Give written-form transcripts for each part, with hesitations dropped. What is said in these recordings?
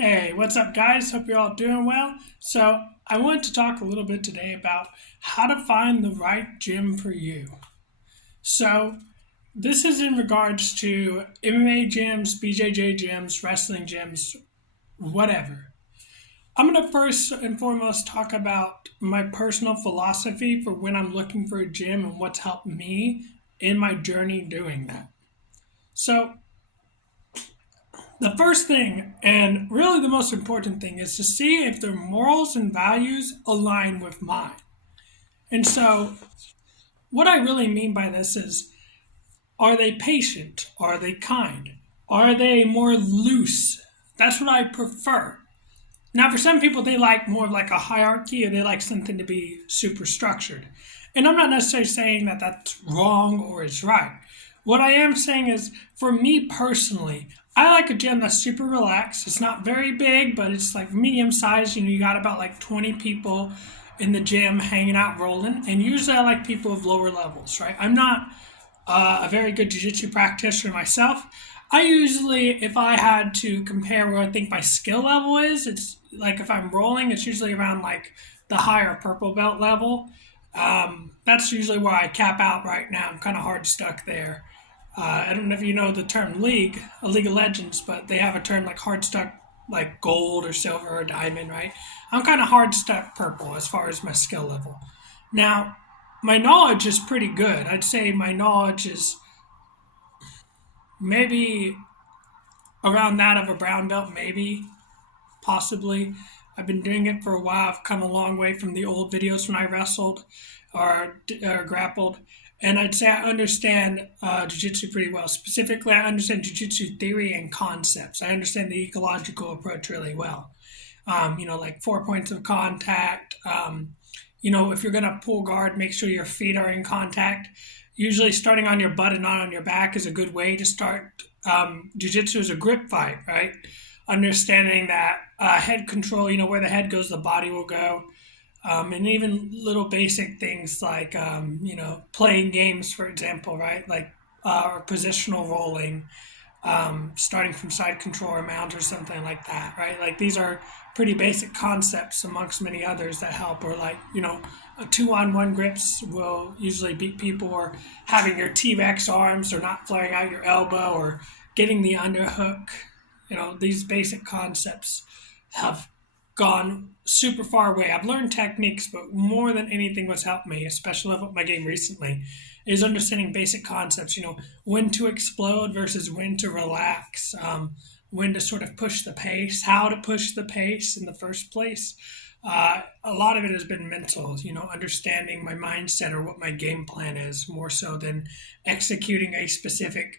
Hey, what's up, guys? Hope you're all doing well. So, I wanted to talk a little bit today about how to find the right gym for you. So, this is in regards to MMA gyms, BJJ gyms, wrestling gyms, whatever. I'm going to first and foremost talk about my personal philosophy for when I'm looking for a gym and what's helped me in my journey doing that. So, the first thing, and really the most important thing, is to see if their morals and values align with mine. And so, what I really mean by this is, are they patient? Are they kind? Are they more loose? That's what I prefer. Now, for some people, they like more of like a hierarchy, or they like something to be super structured. And I'm not necessarily saying that that's wrong or is right. What I am saying is, for me personally, I like a gym that's super relaxed. It's not very big, but it's like medium sized. You got about like 20 people in the gym hanging out, rolling. And usually I like people of lower levels, right? I'm not a very good jiu-jitsu practitioner myself. I usually, if I had to compare where I think my skill level is, it's like if I'm rolling, it's usually around like the higher purple belt level. That's usually where I cap out right now. I'm kind of hard stuck there. I don't know if you know the term league, a League of Legends, but they have a term like hard stuck, like gold or silver or diamond, right? I'm kind of hard stuck purple as far as my skill level. Now, my knowledge is pretty good. I'd say my knowledge is maybe around that of a brown belt, maybe, possibly. I've been doing it for a while. I've come a long way from the old videos when I wrestled or grappled. And I'd say I understand jiu-jitsu pretty well. Specifically, I understand jiu-jitsu theory and concepts. I understand the ecological approach really well. Like 4 points of contact. If you're going to pull guard, make sure your feet are in contact. Usually, starting on your butt and not on your back is a good way to start. Jiu-jitsu is a grip fight, right? Understanding that head control, where the head goes, the body will go. And even little basic things like, playing games, for example, right? Like or positional rolling, starting from side control or mount or something like that, right? Like these are pretty basic concepts amongst many others that help. Or like, a two-on-one grips will usually beat people, or having your T-Rex arms, or not flaring out your elbow, or getting the underhook. These basic concepts have gone super far away. I've learned techniques, but more than anything, what's helped me, especially level up my game recently, is understanding basic concepts. When to explode versus when to relax, when to sort of push the pace, how to push the pace in the first place. A lot of it has been mental, understanding my mindset or what my game plan is, more so than executing a specific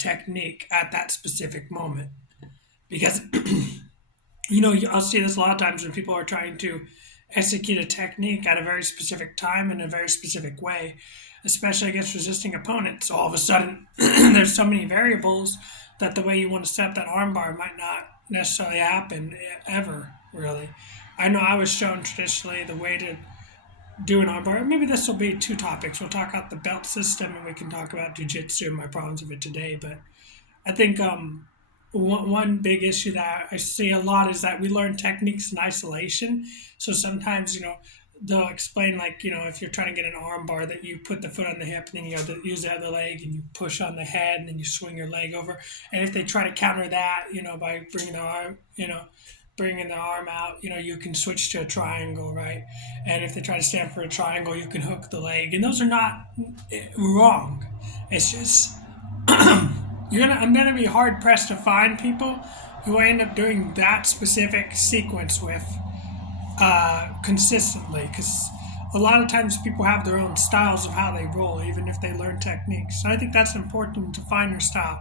technique at that specific moment. Because I'll see this a lot of times when people are trying to execute a technique at a very specific time in a very specific way, especially against resisting opponents. All of a sudden, there's so many variables that the way you want to set up that armbar might not necessarily happen ever, really. I know I was shown traditionally the way to do an armbar. Maybe this will be two topics. We'll talk about the belt system and we can talk about jujitsu and my problems with it today. But I think one big issue that I see a lot is that we learn techniques in isolation. So sometimes, they'll explain like, if you're trying to get an arm bar, that you put the foot on the hip and then you use the other leg and you push on the head and then you swing your leg over. And if they try to counter that, by bringing the arm out, you can switch to a triangle, right? And if they try to stand for a triangle, you can hook the leg. And those are not wrong. It's just I'm gonna be hard pressed to find people who end up doing that specific sequence with consistently, because a lot of times people have their own styles of how they roll, even if they learn techniques. So I think that's important to find your style.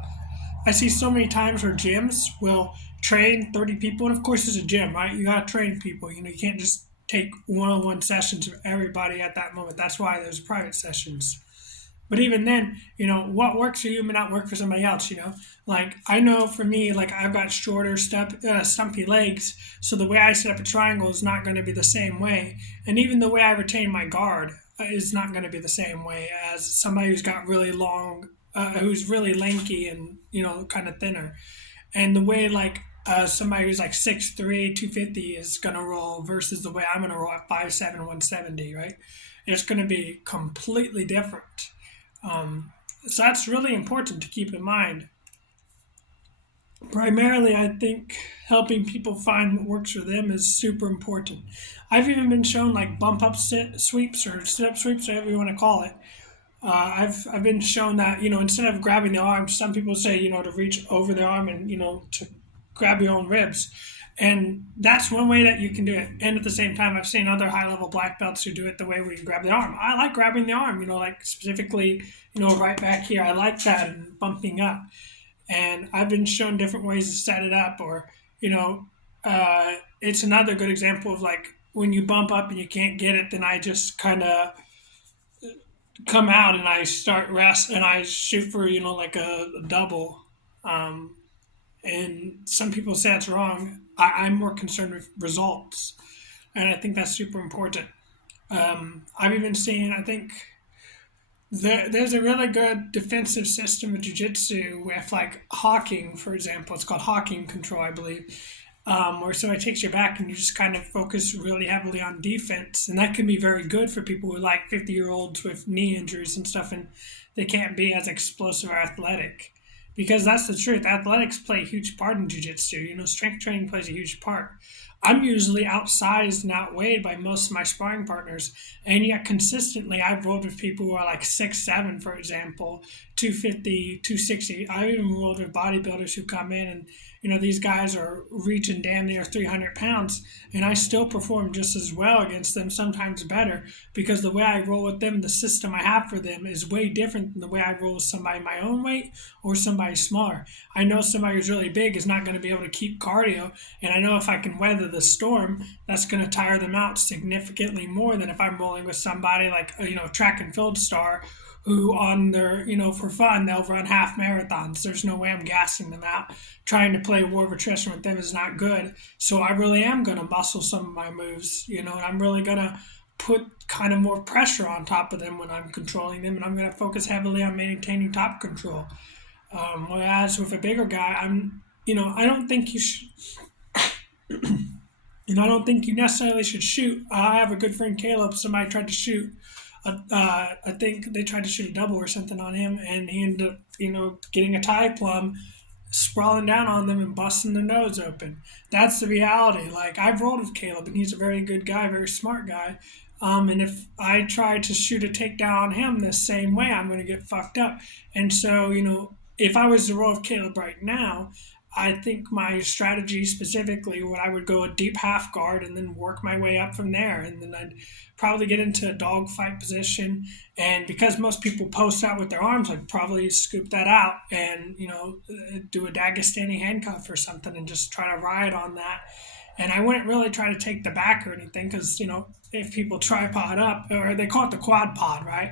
I see so many times where gyms will train 30 people, and of course it's a gym, right? You gotta train people. You can't just take one-on-one sessions with everybody at that moment. That's why there's private sessions. But even then, what works for you may not work for somebody else. Like I know for me, like I've got shorter, stumpy legs, so the way I set up a triangle is not going to be the same way, and even the way I retain my guard is not going to be the same way as somebody who's got really long, who's really lanky and kind of thinner. And the way like somebody who's like 6'3", 250 is going to roll versus the way I'm going to roll at 5'7", 170, right? It's going to be completely different. So that's really important to keep in mind. Primarily, I think helping people find what works for them is super important. I've even been shown like bump up sweeps or sit up sweeps, whatever you want to call it. I've been shown that instead of grabbing the arm, some people say to reach over the arm and to grab your own ribs, and that's one way that you can do it. And at the same time, I've seen other high level black belts who do it the way where you grab the arm. I like grabbing the arm, like specifically right back here. I like that and bumping up. And I've been shown different ways to set it up, or it's another good example of like when you bump up and you can't get it, then I just kind of come out and I start rest and I shoot for like a double. Um, and some people say that's wrong. I'm more concerned with results, and I think that's super important. I've even seen, I think there's a really good defensive system of jiu-jitsu with like hawking, for example. It's called hawking control, I believe, where somebody takes your back and you just kind of focus really heavily on defense. And that can be very good for people who are like 50-year-olds with knee injuries and stuff, and they can't be as explosive or athletic. Because that's the truth. Athletics play a huge part in jiu-jitsu. Strength training plays a huge part. I'm usually outsized and outweighed by most of my sparring partners, and yet consistently I've rolled with people who are like 6'7", for example, 250, 260. I've even rolled with bodybuilders who come in and these guys are reaching damn near 300 pounds, and I still perform just as well against them, sometimes better, because the way I roll with them, the system I have for them is way different than the way I roll with somebody my own weight or somebody smaller. I know somebody who's really big is not going to be able to keep cardio, and I know if I can weather the storm, that's going to tire them out significantly more than if I'm rolling with somebody like a track and field star who on their for fun they'll run half marathons. There's no way I'm gassing them out. Trying to play war of attrition with them is not good. So I really am going to muscle some of my moves, and I'm really going to put kind of more pressure on top of them when I'm controlling them, and I'm going to focus heavily on maintaining top control. Whereas with a bigger guy, I don't think you should, I don't think you necessarily should shoot. I have a good friend Caleb. Somebody tried to shoot. I think they tried to shoot a double or something on him, and he ended up, getting a tie plum, sprawling down on them and busting their nose open. That's the reality. Like I've rolled with Caleb, and he's a very good guy, very smart guy. And if I try to shoot a takedown on him the same way, I'm going to get fucked up. And so, if I was to roll with Caleb right now, I think my strategy specifically, what I would go a deep half guard and then work my way up from there. And then I'd probably get into a dog fight position. And because most people post out with their arms, I'd probably scoop that out and, do a Dagestani handcuff or something and just try to ride on that. And I wouldn't really try to take the back or anything because, if people tripod up, or they call it the quad pod, right?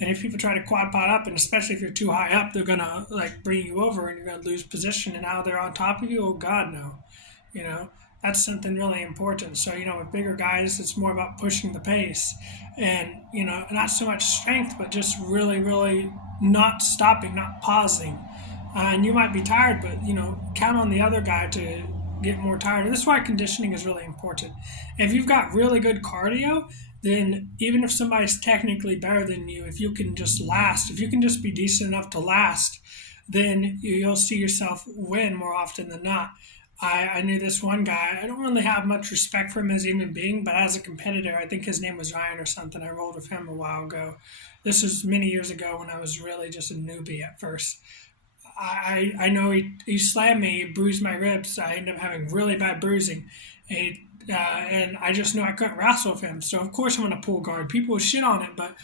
And if people try to quad pod up, and especially if you're too high up, they're going to like bring you over and you're going to lose position. And now they're on top of you. Oh, God, no. You know, that's something really important. So, with bigger guys, it's more about pushing the pace and, not so much strength, but just really, really not stopping, not pausing. And you might be tired, but, count on the other guy to get more tired. And this is why conditioning is really important. If you've got really good cardio, then even if somebody's technically better than you, if you can just last, if you can just be decent enough to last, then you'll see yourself win more often than not. I knew this one guy. I don't really have much respect for him as a human being, but as a competitor, I think his name was Ryan or something. I rolled with him a while ago. This was many years ago when I was really just a newbie at first. I know he slammed me, he bruised my ribs. I ended up having really bad bruising. And I just knew I couldn't wrestle with him. So, of course, I'm going to pull guard. People shit on it, but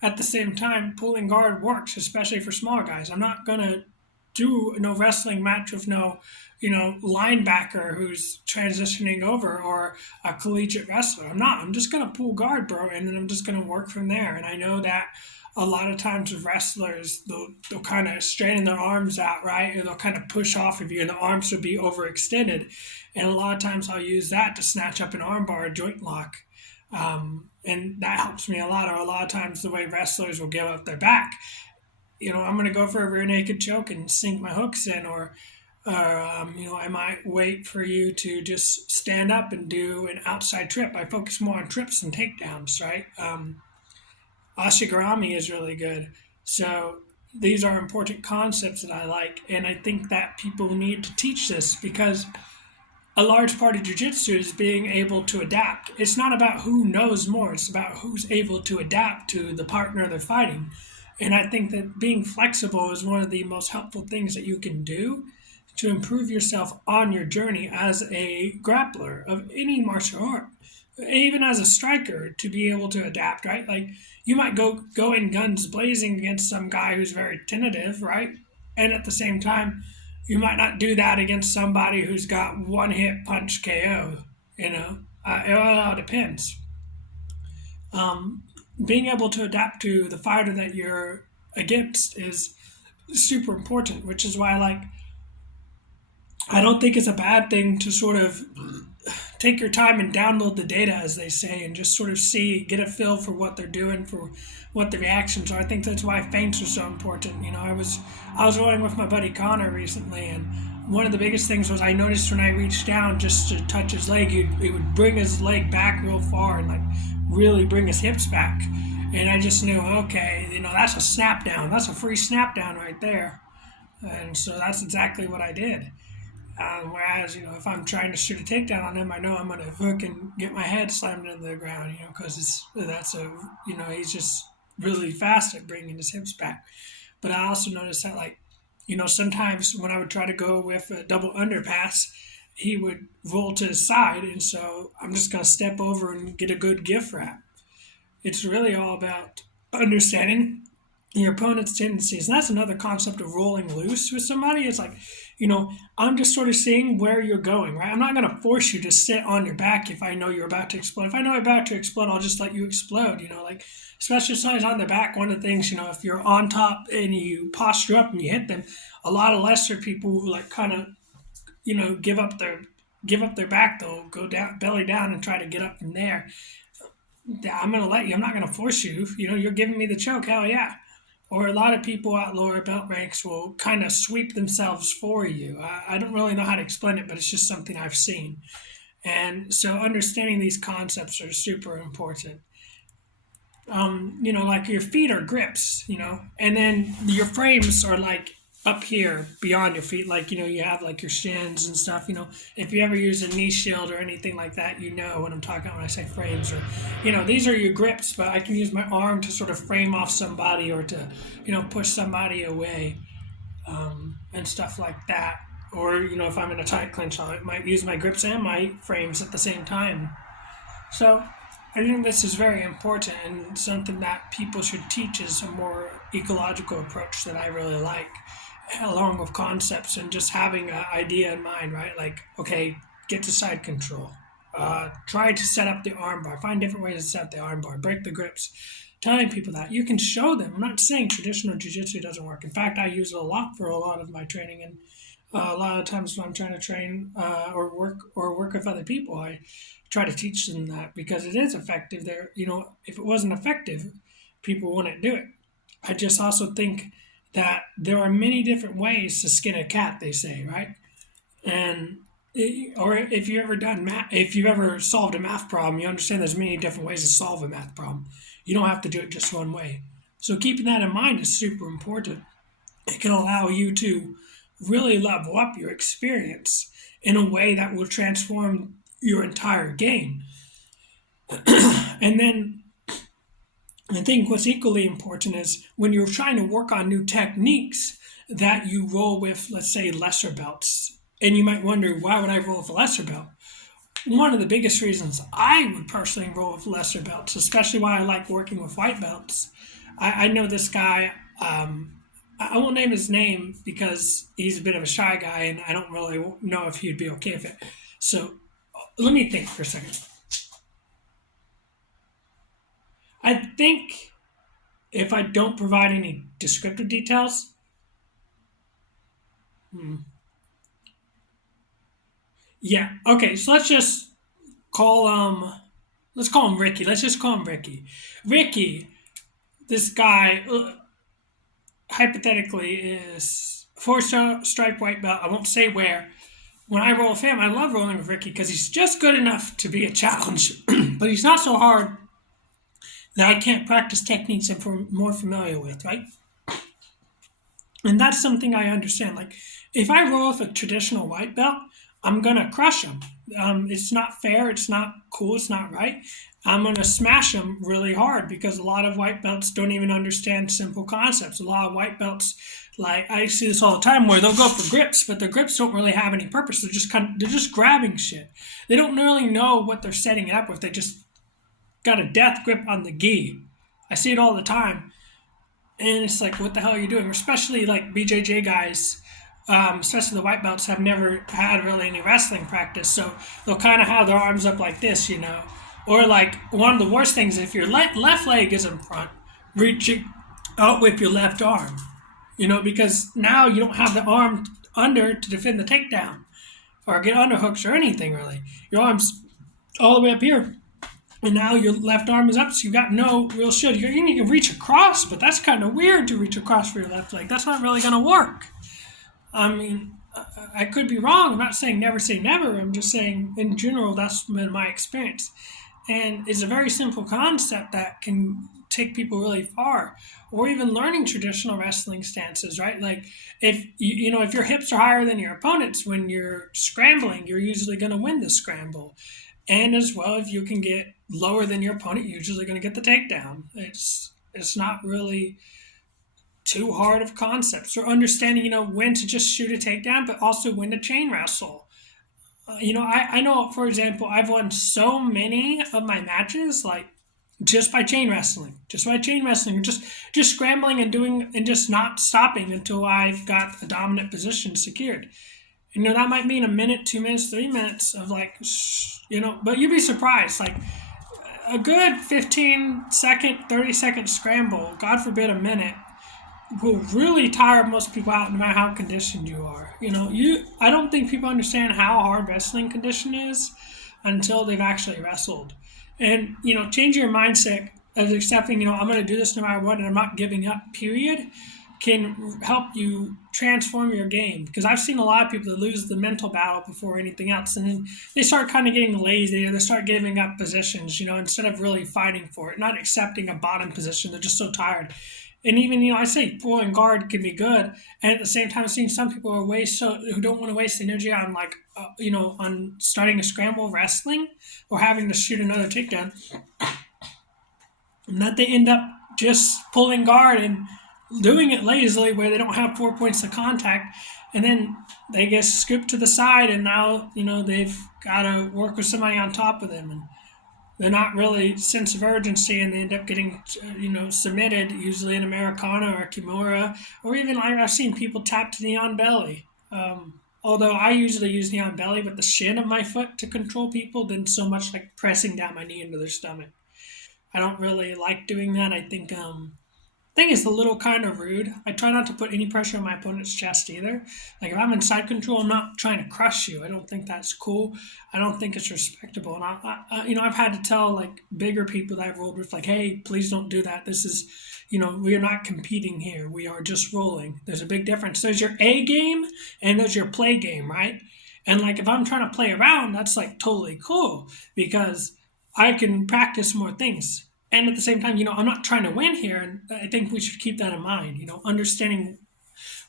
at the same time, pulling guard works, especially for small guys. I'm not going to do no wrestling match with no, linebacker who's transitioning over or a collegiate wrestler. I'm not. I'm just going to pull guard, bro, and then I'm just going to work from there. And I know that a lot of times with wrestlers, they'll kind of straighten their arms out, right? Or they'll kind of push off of you, and the arms will be overextended. And a lot of times I'll use that to snatch up an armbar, a joint lock. And that helps me a lot. Or a lot of times the way wrestlers will give up their back, I'm going to go for a rear naked choke and sink my hooks in, or Or I might wait for you to just stand up and do an outside trip. I focus more on trips and takedowns, right? Ashigarami is really good. So these are important concepts that I like, and I think that people need to teach this because a large part of jujitsu is being able to adapt. It's not about who knows more, it's about who's able to adapt to the partner they're fighting. And I think that being flexible is one of the most helpful things that you can do to improve yourself on your journey as a grappler of any martial art, even as a striker, to be able to adapt, right? Like you might go in guns blazing against some guy who's very tentative, right? And at the same time, you might not do that against somebody who's got one hit punch KO. It all depends. Um, Being able to adapt to the fighter that you're against is super important, which is why I don't think it's a bad thing to sort of take your time and download the data, as they say, and just sort of get a feel for what they're doing, for what the reactions are. I think that's why feints are so important. I was rolling with my buddy Connor recently, and one of the biggest things was I noticed when I reached down just to touch his leg, it would bring his leg back real far and like really bring his hips back. And I just knew, okay, that's a snap down. That's a free snap down right there. And so that's exactly what I did. Whereas, if I'm trying to shoot a takedown on him, I know I'm going to fucking get my head slammed into the ground, because he's just really fast at bringing his hips back. But I also noticed that, sometimes when I would try to go with a double underpass, he would roll to his side. And so I'm just going to step over and get a good gift wrap. It's really all about understanding your opponent's tendencies. And that's another concept of rolling loose with somebody. It's like, I'm just sort of seeing where you're going, right? I'm not going to force you to sit on your back if I know you're about to explode. If I know you're about to explode, I'll just let you explode, especially if somebody's on their back. One of the things, if you're on top and you posture up and you hit them, a lot of lesser people who like kind of, give up their back, they'll go down, belly down and try to get up from there. I'm going to let you. I'm not going to force you. You're giving me the choke. Hell yeah. Or a lot of people at lower belt ranks will kind of sweep themselves for you. I don't really know how to explain it, but it's just something I've seen. And so understanding these concepts are super important. Like your feet are grips, and then your frames are like up here beyond your feet, like you have like your shins and stuff. If you ever use a knee shield or anything like that, what I'm talking about when I say frames. Or these are your grips, but I can use my arm to sort of frame off somebody or to push somebody away, and stuff like that. Or if I'm in a tight clinch, I might use my grips and my frames at the same time. So I think this is very important and something that people should teach is a more ecological approach that I really like, along with concepts and just having an idea in mind, right? Like, okay, get to side control. Try to set up the armbar. Find different ways to set up the armbar. Break the grips. Telling people that you can show them. I'm not saying traditional jiu-jitsu doesn't work. In fact, I use it a lot for a lot of my training, and a lot of times when I'm trying to train or work with other people, I try to teach them that because it is effective. If it wasn't effective, people wouldn't do it. I just also think that there are many different ways to skin a cat. They say, right? And or if you've ever solved a math problem, you understand there's many different ways to solve a math problem. You don't have to do it just one way. So keeping that in mind is super important. It can allow you to really level up your experience in a way that will transform your entire game. And then I think what's equally important is when you're trying to work on new techniques that you roll with, let's say, lesser belts. And you might wonder, why would I roll with a lesser belt? One of the biggest reasons I would personally roll with lesser belts, especially why I like working with white belts. I know this guy. I won't name his name because he's a bit of a shy guy, and I don't really know if he'd be okay with it. So let me think for a second. I think if I don't provide any descriptive details, yeah, okay. So call let's call him Ricky. Let's just call him Ricky. Ricky, this guy hypothetically is Stripe white belt. I won't say where. When I roll with him, I love rolling with Ricky because he's just good enough to be a challenge, but he's not so hard that I can't practice techniques I'm more familiar with, right? And that's something I understand. Like, if I roll with a traditional white belt, I'm gonna crush them. It's not fair. It's not cool. It's not right. I'm gonna smash them really hard because a lot of white belts don't even understand simple concepts. A lot of white belts, like I see this all the time, where they'll go for grips, but their grips don't really have any purpose. They're just grabbing shit. They don't really know what they're setting it up with. They just got a death grip on the gi. I see it all the time, and it's like, what the hell are you doing? Especially like BJJ guys, especially the white belts, have never had really any wrestling practice, so they'll kind of have their arms up like this, or like one of the worst things, if your left leg is in front, reaching out with your left arm, because now you don't have the arm under to defend the takedown or get underhooks or anything really. Your arm's all the way up here, and now your left arm is up, so you got no real shield. You can reach across, but that's kind of weird to reach across for your left leg. That's not really going to work. I mean, I could be wrong. I'm not saying never say never. I'm just saying, in general, that's been my experience. And it's a very simple concept that can take people really far. Or even learning traditional wrestling stances, right? Like, if your hips are higher than your opponent's when you're scrambling, you're usually going to win the scramble. And as well, if you can get lower than your opponent, you're usually going to get the takedown. It's not really too hard of concepts, or understanding, when to just shoot a takedown, but also when to chain wrestle. I know, for example, I've won so many of my matches, like just scrambling and doing and just not stopping until I've got a dominant position secured. That might mean a minute, 2 minutes, 3 minutes of like, but you'd be surprised. Like a good 15-second, 30-second scramble, God forbid a minute, will really tire most people out no matter how conditioned you are. I don't think people understand how hard wrestling condition is until they've actually wrestled. And, change your mindset of accepting, I'm going to do this no matter what and I'm not giving up, period, can help you transform your game. Because I've seen a lot of people that lose the mental battle before anything else. And then they start kind of getting lazy, or they start giving up positions, instead of really fighting for it, not accepting a bottom position. They're just so tired. And even, I say pulling guard can be good. And at the same time, I've seen some people who don't want to waste energy on on starting a scramble wrestling or having to shoot another takedown. And that they end up just pulling guard and doing it lazily where they don't have 4 points of contact. And then they get scooped to the side, and now, they've got to work with somebody on top of them. And they're not really sense of urgency, and they end up getting, submitted, usually in Americana or Kimura, or even like I've seen people tap to knee on belly. Although I usually use knee on belly with the shin of my foot to control people, than so much like pressing down my knee into their stomach. I don't really like doing that. I think it's a little kind of rude. I try not to put any pressure on my opponent's chest either. Like if I'm in side control, I'm not trying to crush you. I don't think that's cool. I don't think it's respectable. And I've had to tell like bigger people that I've rolled with, like, hey, please don't do that. This is, we are not competing here. We are just rolling. There's a big difference. There's your A game and there's your play game, right? And like if I'm trying to play around, that's like totally cool because I can practice more things. And at the same time, I'm not trying to win here, and I think we should keep that in mind. Understanding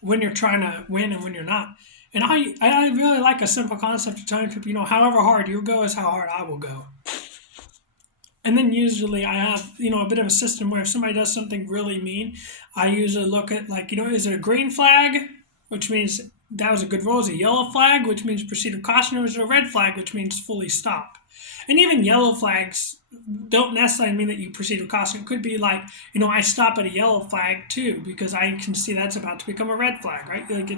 when you're trying to win and when you're not. And I really like a simple concept of telling people, however hard you go is how hard I will go. And then usually I have, a bit of a system where if somebody does something really mean, I usually look at like, is it a green flag, which means that was a good roll? Is it a yellow flag, which means proceed with caution, or is it a red flag, which means fully stop? And even yellow flags don't necessarily mean that you proceed with caution. It could be like, I stop at a yellow flag too, because I can see that's about to become a red flag, right? Like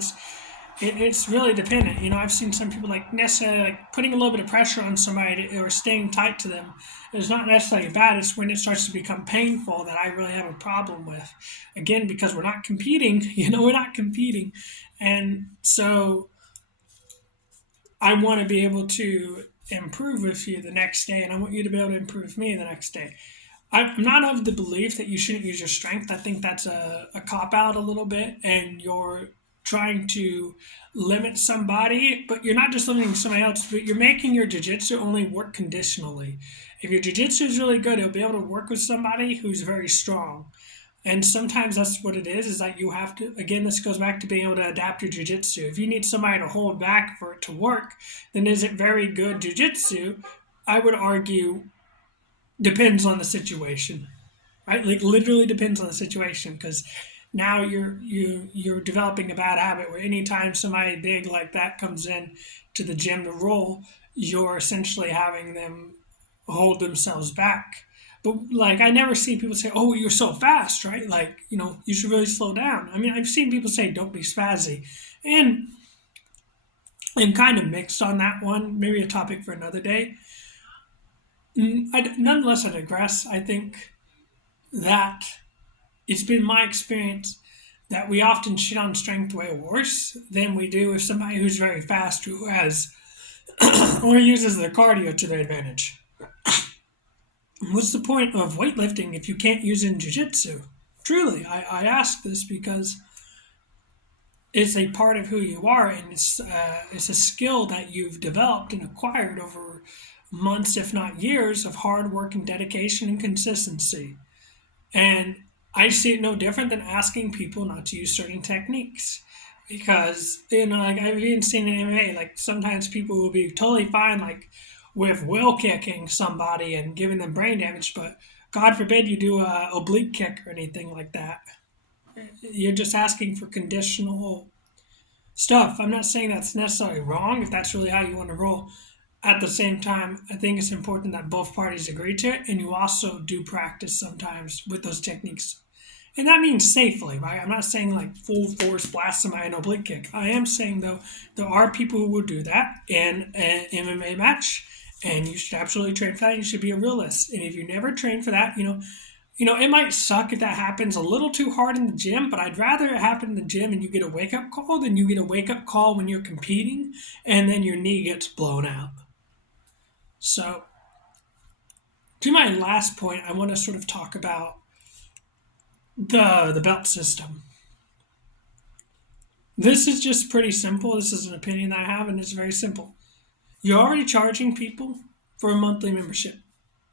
it's really dependent. I've seen some people like necessarily like putting a little bit of pressure on somebody or staying tight to them. It's not necessarily bad. It's when it starts to become painful that I really have a problem with. Again, because we're not competing, we're not competing. And so I want to be able to improve with you the next day, and I want you to be able to improve with me the next day. I'm not of the belief that you shouldn't use your strength. I think that's a cop out a little bit, and trying to limit somebody, but you're not just limiting somebody else, but you're making your jiu-jitsu only work conditionally. If your jiu-jitsu is really good, it'll be able to work with somebody who's very strong. And sometimes that's what it is that you have to, again, this goes back to being able to adapt your jiu-jitsu. If you need somebody to hold back for it to work, then is it very good jiu-jitsu? I would argue depends on the situation, right? Like literally depends on the situation because now you're developing a bad habit where anytime somebody big like that comes in to the gym to roll, you're essentially having them hold themselves back. But like I never see people say, "Oh, you're so fast," right? Like you should really slow down. I mean, I've seen people say, "Don't be spazzy," and I'm kind of mixed on that one. Maybe a topic for another day. Nonetheless, I digress. I think that it's been my experience that we often shit on strength way worse than we do with somebody who's very fast who has or uses their cardio to their advantage. What's the point of weightlifting if you can't use it in jiu-jitsu? Truly, I ask this because it's a part of who you are, and it's a skill that you've developed and acquired over months, if not years, of hard work and dedication and consistency. And I see it no different than asking people not to use certain techniques. Because, like I've even seen in MMA, like sometimes people will be totally fine, like with will kicking somebody and giving them brain damage, but God forbid you do a oblique kick or anything like that. You're just asking for conditional stuff. I'm not saying that's necessarily wrong if that's really how you want to roll. At the same time, I think it's important that both parties agree to it and you also do practice sometimes with those techniques. And that means safely, right? I'm not saying like full force blast somebody in an oblique kick. I am saying though, there are people who will do that in an MMA match, and you should absolutely train for that. You should be a realist. And if you never train for that, it might suck if that happens a little too hard in the gym, but I'd rather it happen in the gym and you get a wake up call than you get a wake up call when you're competing and then your knee gets blown out. So, to my last point, I want to sort of talk about the belt system. This is just pretty simple. This is an opinion that I have, and it's very simple. You're already charging people for a monthly membership.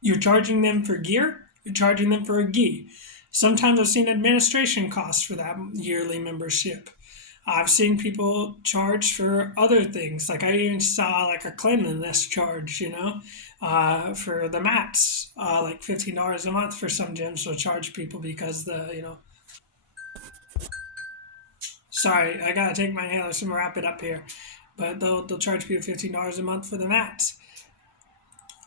You're charging them for gear. You're charging them for a gi. Sometimes I've seen administration costs for that yearly membership. I've seen people charge for other things. Like I even saw like a cleanliness charge, for the mats, like $15 a month for some gyms will charge people because sorry, I gotta take my inhaler, so I'm gonna wrap it up here. But they'll charge people $15 a month for the mats.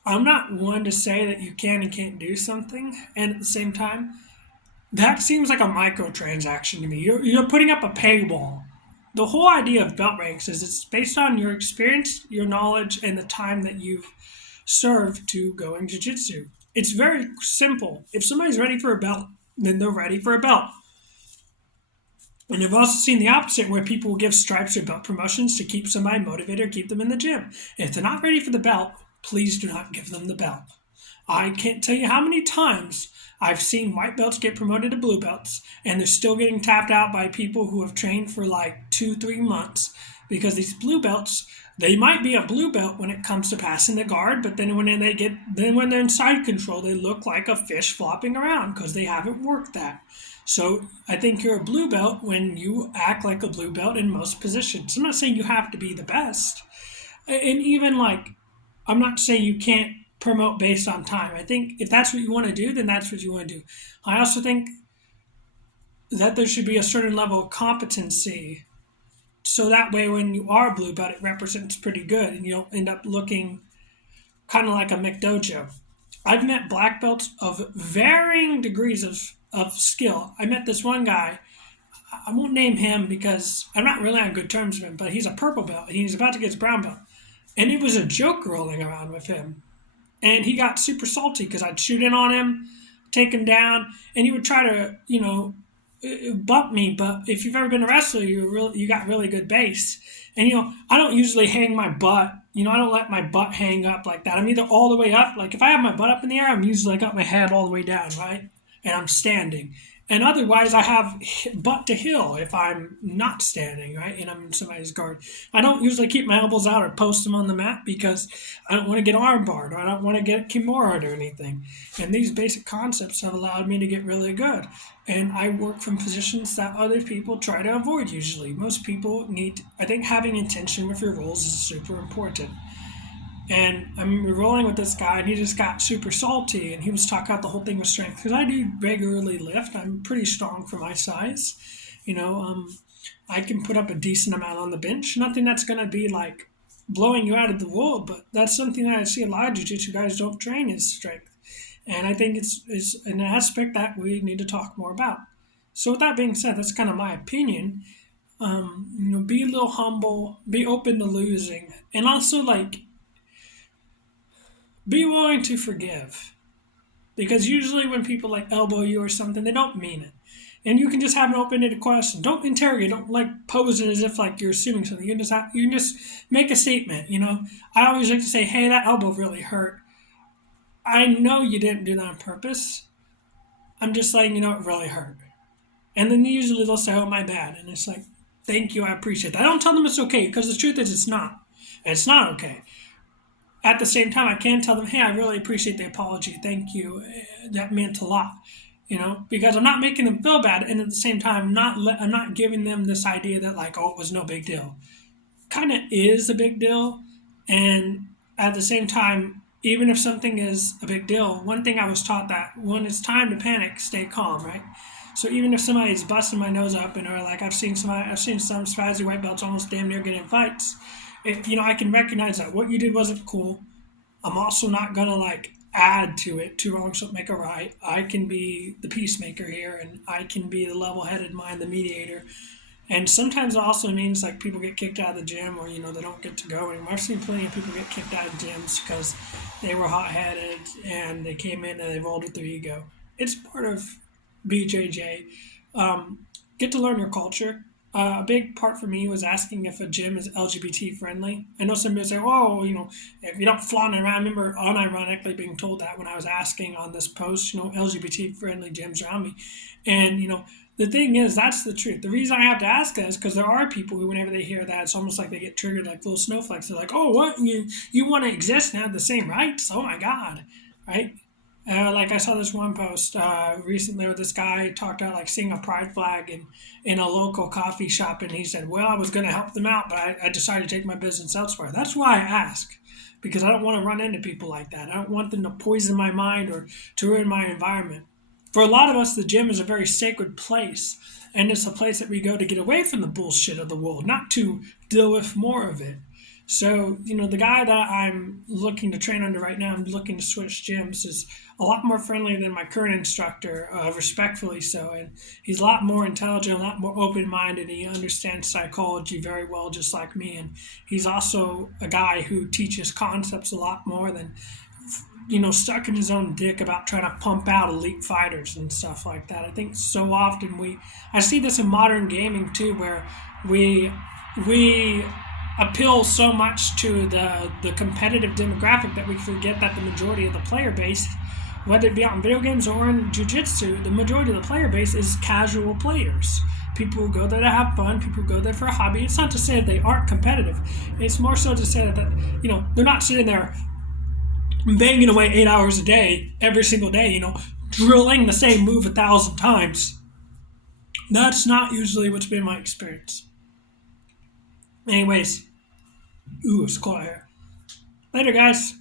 I'm not one to say that you can and can't do something, and at the same time, that seems like a microtransaction to me. You're putting up a paywall. The whole idea of belt ranks is it's based on your experience, your knowledge, and the time that you've served to go in jiu-jitsu. It's very simple. If somebody's ready for a belt, then they're ready for a belt. And I've also seen the opposite where people will give stripes or belt promotions to keep somebody motivated or keep them in the gym. If they're not ready for the belt, please do not give them the belt. I can't tell you how many times I've seen white belts get promoted to blue belts and they're still getting tapped out by people who have trained for like 2-3 months because these blue belts, they might be a blue belt when it comes to passing the guard, but then when they're in side control, they look like a fish flopping around because they haven't worked that. So I think you're a blue belt when you act like a blue belt in most positions. I'm not saying you have to be the best. And even like, I'm not saying you can't promote based on time. I think if that's what you want to do, then that's what you want to do. I also think that there should be a certain level of competency. So that way, when you are a blue belt, it represents pretty good and you don't end up looking kind of like a McDojo. I've met black belts of varying degrees of skill. I met this one guy. I won't name him because I'm not really on good terms with him, but he's a purple belt. He's about to get his brown belt. And it was a joke rolling around with him. And he got super salty because I'd shoot in on him, take him down, and he would try to, bump me. But if you've ever been a wrestler, you got really good base. And I don't usually hang my butt. I don't let my butt hang up like that. I'm either all the way up. Like if I have my butt up in the air, I'm usually got my head all the way down, right? And I'm standing. And otherwise, I have butt to heel if I'm not standing, right? And I'm in somebody's guard. I don't usually keep my elbows out or post them on the mat because I don't want to get arm barred or I don't want to get kimura or anything. And these basic concepts have allowed me to get really good. And I work from positions that other people try to avoid usually. Most people need, I think having intention with your roles is super important. And I'm rolling with this guy, and he just got super salty, and he was talking about the whole thing with strength. Because I do regularly lift, I'm pretty strong for my size. You know, I can put up a decent amount on the bench. Nothing that's going to be like blowing you out of the world, but that's something that I see a lot of jiu-jitsu guys don't train is strength. And I think it's an aspect that we need to talk more about. So with that being said, that's kind of my opinion. Be a little humble, be open to losing, and also like be willing to forgive. Because usually when people like elbow you or something, they don't mean it. And you can just have an open-ended question. Don't interrogate. Don't like pose it as if like you're assuming something. You can just make a statement. I always like to say, "Hey, that elbow really hurt. I know you didn't do that on purpose. I'm just letting you know it really hurt." And then usually they'll say, "Oh, my bad," and it's like, "Thank you, I appreciate that." I don't tell them it's okay because the truth is it's not. It's not okay. At the same time, I can tell them, "Hey, I really appreciate the apology. Thank you. That meant a lot." Because I'm not making them feel bad, and at the same time, I'm not giving them this idea that like, oh, it was no big deal. Kind of is a big deal, and at the same time, even if something is a big deal, one thing I was taught that when it's time to panic, stay calm, right? So even if somebody's busting my nose up, and or like I've seen some spazzy white belts almost damn near get in fights. I can recognize that what you did wasn't cool. I'm also not gonna like add to it. Two wrongs don't make a right. I can be the peacemaker here, and I can be the level-headed mind, the mediator. And sometimes it also means like people get kicked out of the gym, or they don't get to go anymore. I've seen plenty of people get kicked out of gyms because they were hot-headed and they came in and they rolled with their ego. It's part of BJJ. Get to learn your culture. A big part for me was asking if a gym is LGBT friendly. I know some people say, "Oh, if you don't flaunt it around." I remember unironically being told that when I was asking on this post, LGBT friendly gyms around me, and the thing is, that's the truth. The reason I have to ask that is because there are people who, whenever they hear that, it's almost like they get triggered like little snowflakes. They're like, "Oh, what? You want to exist and have the same rights? Oh my God!" Right? Like I saw this one post recently where this guy talked about like seeing a pride flag in a local coffee shop, and he said, "Well, I was going to help them out, but I decided to take my business elsewhere." That's why I ask, because I don't want to run into people like that. I don't want them to poison my mind or to ruin my environment. For a lot of us, the gym is a very sacred place, and it's a place that we go to get away from the bullshit of the world, not to deal with more of it. So, the guy that I'm looking to train under right now, I'm looking to switch gyms, is a lot more friendly than my current instructor, respectfully so. And he's a lot more intelligent, a lot more open minded. He understands psychology very well, just like me. And he's also a guy who teaches concepts a lot more than, stuck in his own dick about trying to pump out elite fighters and stuff like that. I think so often I see this in modern gaming too, where we appeal so much to the competitive demographic that we forget that the majority of the player base, whether it be on video games or in jiu-jitsu, the majority of the player base is casual players. People who go there to have fun, people who go there for a hobby. It's not to say that they aren't competitive. It's more so to say that they're not sitting there banging away 8 hours a day, every single day, drilling the same move 1,000 times. That's not usually what's been my experience. Anyways, it's cold out here. Later, guys.